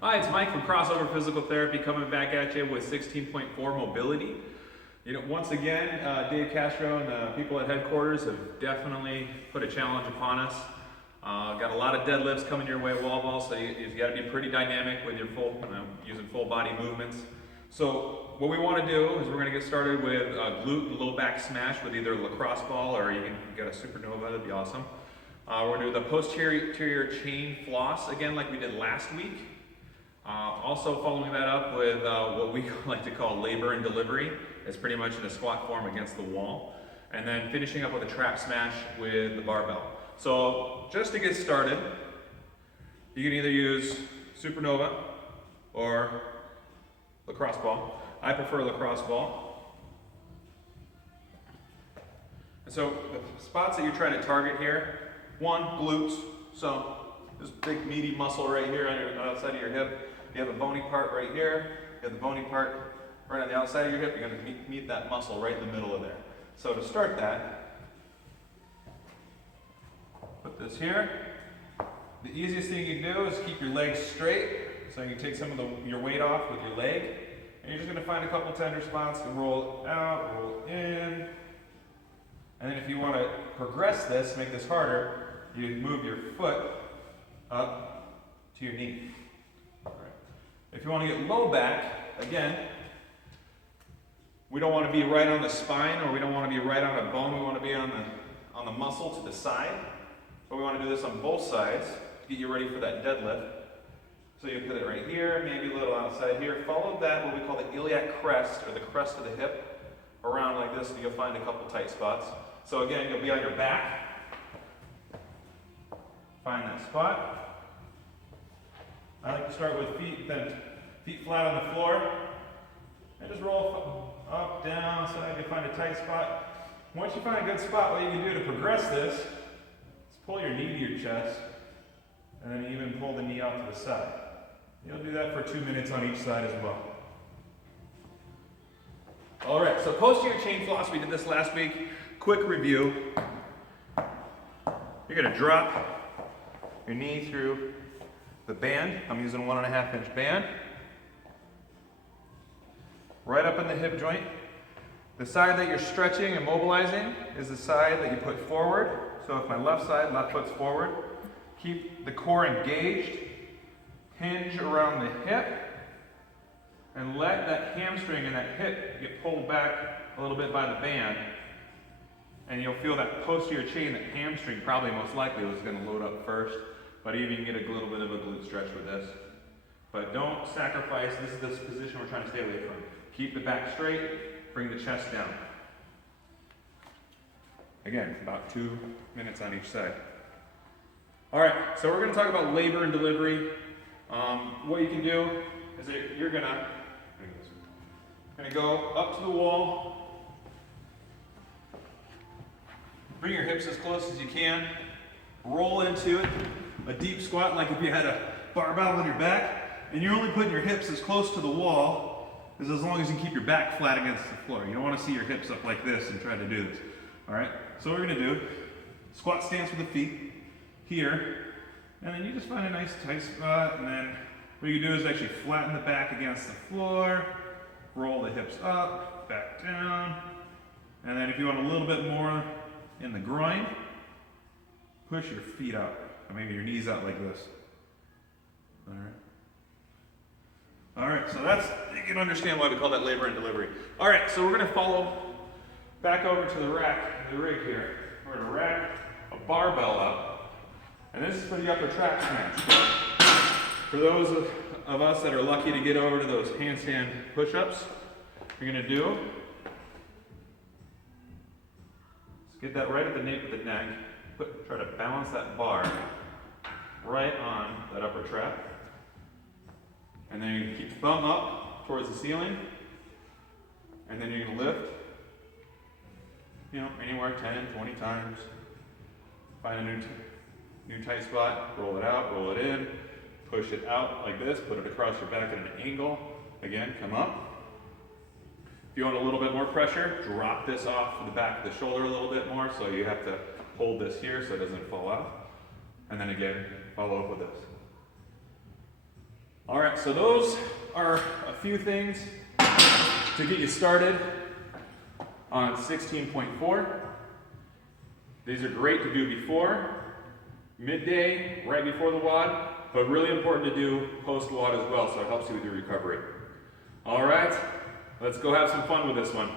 Hi, it's Mike from Crossover Physical Therapy coming back at you with 16.4 mobility. Once again, Dave Castro and the people at headquarters have definitely put a challenge upon us. Got a lot of deadlifts coming your way, wall balls, so you've got to be pretty dynamic with your using full body movements. So what we want to do is we're going to get started with glute and low back smash with either a lacrosse ball or you can get a supernova, that'd be awesome. We're going to do the posterior chain floss again like we did last week. Also following that up with what we like to call labor and delivery. It's pretty much in a squat form against the wall. And then finishing up with a trap smash with the barbell. So just to get started, you can either use supernova or lacrosse ball. I prefer lacrosse ball. And so the spots that you're trying to target here, one, glutes. So this big meaty muscle right here on the outside of your hip. You have a bony part right here. You have the bony part right on the outside of your hip. You're going to meet that muscle right in the middle of there. So to start that, put this here. The easiest thing you can do is keep your legs straight so you can take some of your weight off with your leg. And you're just going to find a couple tender spots and roll out, roll in. And then if you want to progress this, make this harder, you move your foot up to your knee. If you want to get low back, again, we don't want to be right on the spine or we don't want to be right on a bone. We want to be on the muscle to the side. So we want to do this on both sides to get you ready for that deadlift. So you put it right here, maybe a little outside here. Follow that, what we call the iliac crest or the crest of the hip, around like this, and you'll find a couple tight spots. So again, you'll be on your back. Find that spot. I like to start with feet flat on the floor, and just roll up, down, so you find a tight spot. Once you find a good spot, what you can do to progress this is pull your knee to your chest, and then even pull the knee out to the side. You'll do that for 2 minutes on each side as well. All right, so posterior chain floss, we did this last week. Quick review. You're going to drop your knee through the band. I'm using a 1.5 inch band. Right up in the hip joint. The side that you're stretching and mobilizing is the side that you put forward. So if my left foot's forward, keep the core engaged, hinge around the hip, and let that hamstring and that hip get pulled back a little bit by the band. And you'll feel that posterior chain, that hamstring probably most likely was going to load up first. But even you can get a little bit of a glute stretch with this. But don't sacrifice, this is this position we're trying to stay away from. Keep the back straight, bring the chest down. Again, about 2 minutes on each side. All right, so we're going to talk about labor and delivery. What you can do is that you're going to go up to the wall, bring your hips as close as you can, roll into it, a deep squat like if you had a barbell on your back, and you're only putting your hips as close to the wall as long as you keep your back flat against the floor. You don't want to see your hips up like this and try to do this. All right, so what we're going to do, squat stance with the feet here, and then you just find a nice tight spot, and then what you do is actually flatten the back against the floor, roll the hips up, back down, and then if you want a little bit more in the groin, push your feet out, or maybe your knees out like this. All right. All right, so you can understand why we call that labor and delivery. All right, so we're going to follow back over to the rack, the rig here. We're going to rack a barbell up, and this is for the upper trap smash. For those of us that are lucky to get over to those handstand push-ups, what you're going to do is get that right at the nape of the neck. Try to balance that bar right on that upper trap. And then you're going to keep thumb up towards the ceiling. And then you're going to lift, anywhere 10, 20 times. Find a new tight spot, roll it out, roll it in, push it out like this, put it across your back at an angle. Again, come up. If you want a little bit more pressure, drop this off the back of the shoulder a little bit more, so you have to hold this here so it doesn't fall out. And then again, follow up with this. All right, so those are a few things to get you started on 16.4. These are great to do before, midday, right before the WOD, but really important to do post-WOD as well, so it helps you with your recovery. All right, let's go have some fun with this one.